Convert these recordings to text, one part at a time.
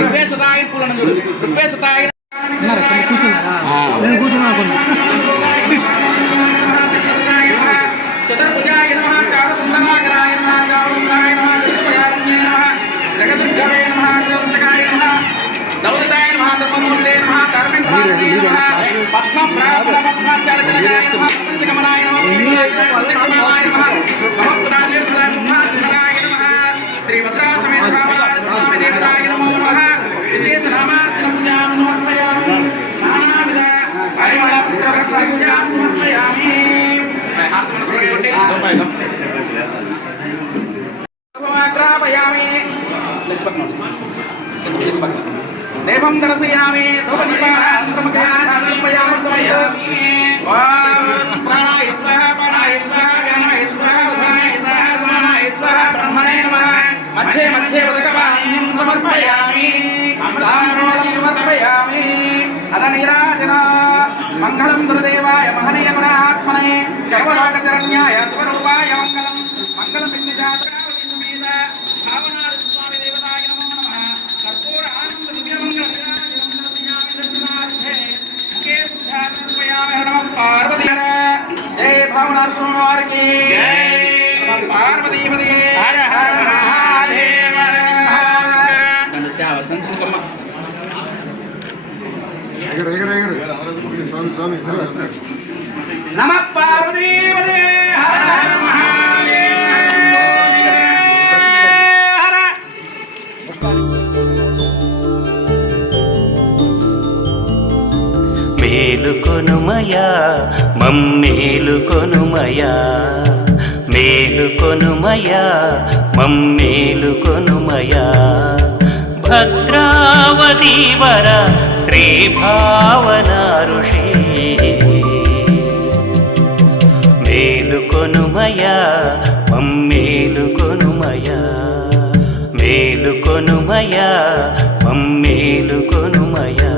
రుక్వేసుతాయ పూలను చూడు. రుక్వేసుతాయ నేను కూర్చున్నా కొన్ని చతుర్భుజాయ నమ చారు సుందరాకరాయ నమ చారుందాయ నమ దుర్గయారణ్యే నమ జగదుర్గవే నమ జ్యోత్సకాయ నమ దౌలతాయ నమ ధర్మమూర్తే నమ ధర్మింద్రాయ నమ పద్మ ప్రాపద పద్మశాలజనకాయ నమ పంచకమలాయ నమ పంచకమలాయ నమ మహోత్తరాయ నమ శ్రీ భద్రాసమేత భావనార స్వామి దేవతాయ నమో నమః విశేష నామార్చన పూజాం సమర్పయామి నానావిధ పరిమళ పుత్ర పూజాం సమర్పయామి గ్రాపయామి దేవం దర్శయామి ప్రాణాయ స్వహ ప్రాణాయ స్వహ వ్యానాయ స్వహ ఉదానాయ స్వహ సమానాయ స్వహ బ్రహ్మణే నమః நீராஜனா மங்களம் குருதேவாய மகனீய குணாத்மனே சர்வலோக சரண்யாய சுவரூபாய மங்களம். மங்கள சித்தி ஜாதகாவதி சுவாமி தேவதாய நமோ நம கற்பூர ஆனந்த விஜயமங்கள நீராஜனம் சரண்யாமி தர்சனார்த்தே சுவாமி வாரகி ஹர ஹர மகாதேவா ఎగర ఎగర ఎగర. స్వామి స్వామి స్వామి. నమ పార్వతీపదే హర హర మహాదేవ హర మేలుకొనుమయా మమ్మేలుకొనుమయా మేలుకొనుమయా మమ్మేలుకొనుమయా భద్రావతీవర వర మేలుకొనుమయా మమ్మేలుకొనుమయా మేలుకొనుమయా మమ్మేలుకొనుమయా.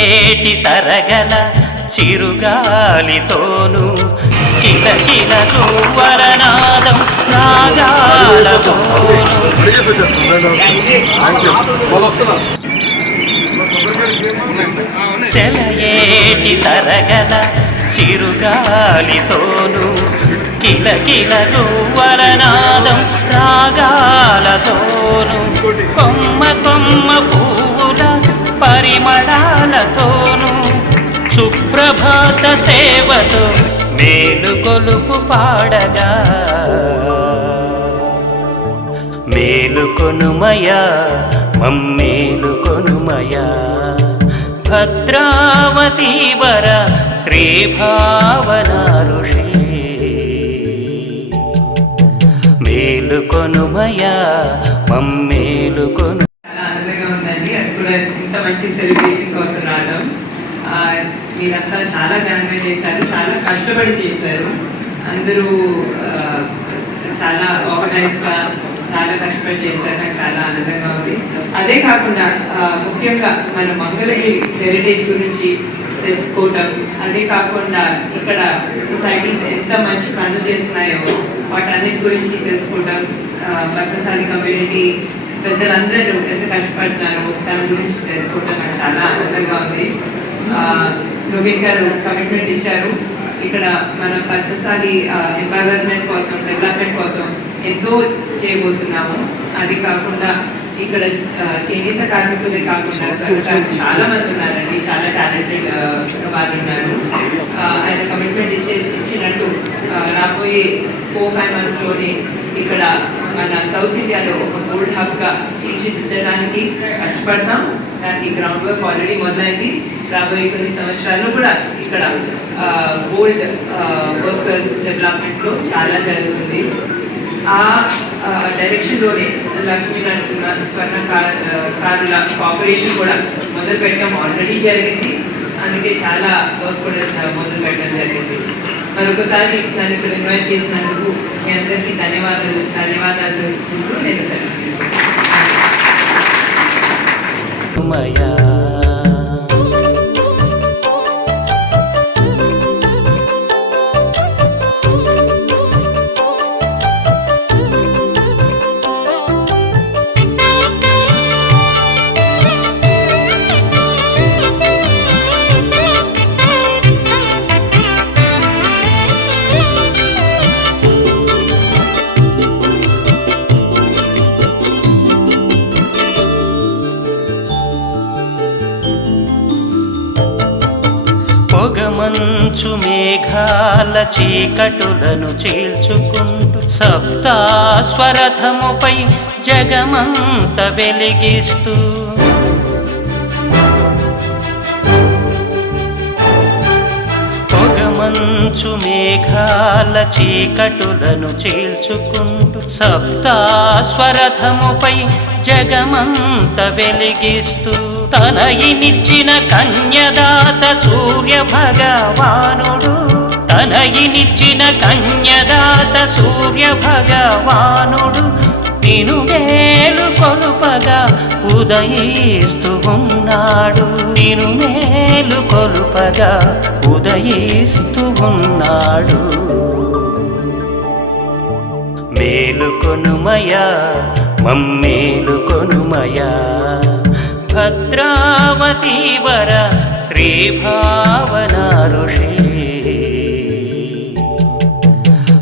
సెలయేటి తరగల చిరుగాలితోను కిలకిల వరనాదం రాగాలతోను అడిగేసి వచ్చేస్తాను థ్యాంక్ సెలయేటి తరగల చిరుగాలితోను కిలకిల వరనాదం రాగాలతోను కొమ్మ కొమ్మ పూ పరిమళాలతోనూ సుప్రభాత సేవతో మేలు కొలుపు పాడగా. మేలు కొనుమయా మమ్మేలు కొనుమయా. భద్రావతి వర శ్రీ భావన ఋషి మేలుకొనుమయా మమ్మేలుకొను చాలా ఆనందంగా ఉందండి అది కూడా ఇంత మంచి సెలబ్రేషన్ కోసం రావడం ఆ, మీరంతా చాలా ఘనంగా చేశారు చాలా కష్టపడి చేశారు. అందరూ చాలా ఆర్గనైజ్డ్గా చాలా కష్టపడి చేశారు నాకు చాలా ఆనందంగా ఉంది. అదే కాకుండా ముఖ్యంగా మన మంగళగిరి హెరిటేజ్ గురించి తెలుసుకోవటం అదే కాకుండా ఇక్కడ సొసైటీస్ ఎంత మంచి పనులు చేస్తున్నాయో వాటన్నిటి గురించి తెలుసుకోవటం భక్తశాలి కమ్యూనిటీ పెద్దలందరూ ఎంత కష్టపడుతున్నారో దాని గురించి తెలుసుకోవటం నాకు చాలా ఆనందంగా ఉంది. లోకేష్ గారు కమిట్మెంట్ ఇచ్చారు. ఇక్కడ మన పద్మశాలి ఎన్వైరన్మెంట్ కోసం డెవలప్మెంట్ కోసం ఎంతో చేయబోతున్నాము. అది కాకుండా ఇక్కడ చేనేత కార్మికులే కాకుండా చాలా మంది ఉన్నారండి. చాలా టాలెంటెడ్ వాళ్ళు ఉన్నారు. ఆయన కమిట్మెంట్ ఇచ్చే ఇచ్చినట్టు రాబోయే ఫోర్ ఫైవ్ మంత్స్లోనే ఇక్కడ మన సౌత్ ఇండియాలో ఒక గోల్డ్ హబ్గా తీర్చిదిద్దడానికి కష్టపడతాం. దానికి గ్రౌండ్ వర్క్ ఆల్రెడీ మొదలైంది. రాబోయే కొన్ని సంవత్సరాల్లో కూడా ఇక్కడ గోల్డ్ వర్కర్స్ డెవలప్మెంట్లో చాలా జరుగుతుంది. ఆ డైరెక్షన్లోనే లక్ష్మీ నరసింహ స్వర్ణ కార్ కారుల కార్పొరేషన్ కూడా మొదలు పెట్టడం ఆల్రెడీ జరిగింది. అందుకే చాలా వర్క్ కూడా మొదలు పెట్టడం జరిగింది. మరొకసారి నన్ను ఇక్కడ ఇన్వైట్ చేసినందుకు మీ అందరికీ ధన్యవాదాలు ధన్యవాదాలు. నేను సెలవు తీసుకుంటాను మేఘాల చీకటులను చీల్చుకుంటూ సప్తాస్వరథముపై జగమంత వెలిగిస్తూ. పొగమంచు మేఘాల చీకటులను చీల్చుకుంటూ సప్తాస్వరథముపై జగమంత వెలిగిస్తూ. తనయినిచ్చిన కన్యదాత సూర్య భగవానుడు తనయినిచ్చిన కన్యదాత సూర్య భగవానుడు నిను మేలు కొలుపగా ఉదయిస్తూ ఉన్నాడు. నిను మేలు కొలుపగా ఉదయిస్తూ ఉన్నాడు. మేలుకొనుమయా మమ్మేలు కొనుమయా. భద్రావతీవర వర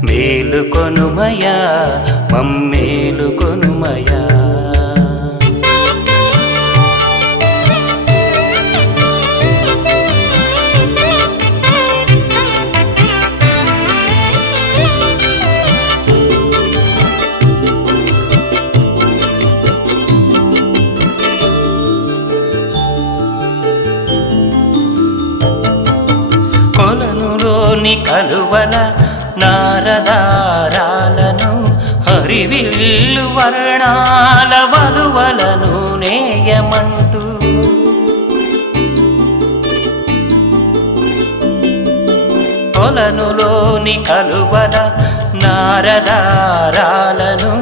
మేలుకొనుమయ మమ్మేలు కొలనులోని కలువల నారదారాలను హరివిల్లు వర్ణాల వలువలను నేయమంటూ. కొలనులోని కలువల నారదారాలను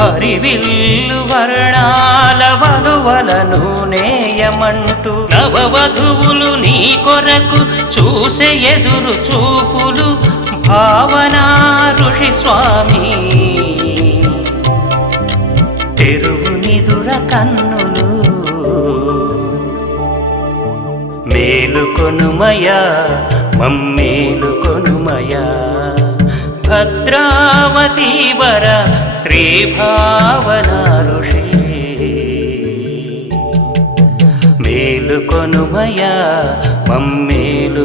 హరివిల్లు వర్ణాల వలువలను నేయమంటూ నవవధువులు నీ కొరకు చూసే ఎదురు చూపులు భావనా ఋషి స్వామి. తెరువు నిదుర కన్నులు మేలుకొనుమయా మమ్మేలు భద్రావతీవర శ్రీభావన వర శ్రీ భావన ఋషి మేలుకొనుమయా మమ్మేలు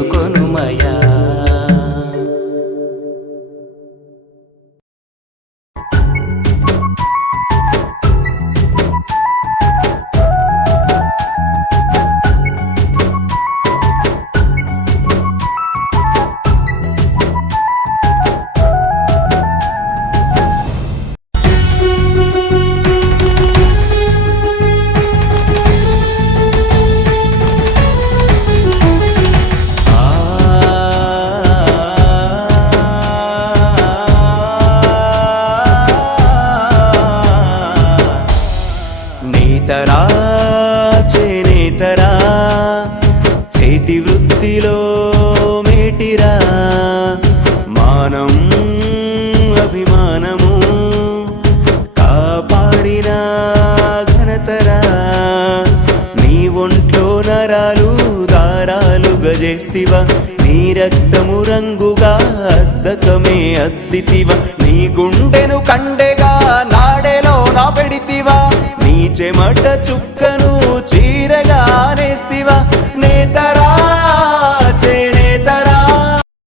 కొనుమయా చేనేతరా చేతి వృత్తిలో మేటిరా మానం అభిమానము కాపాడిన ఘనతరా. నీ ఒంట్లో నరాలు దారాలు గజేస్తివా. నీ రక్తము రంగుగా అద్దకమే అద్దితివా. నీ గుండెను కండెగా నాడెలో నా పెడితివా. చెమట చుక్కను చీరగా నేస్తివా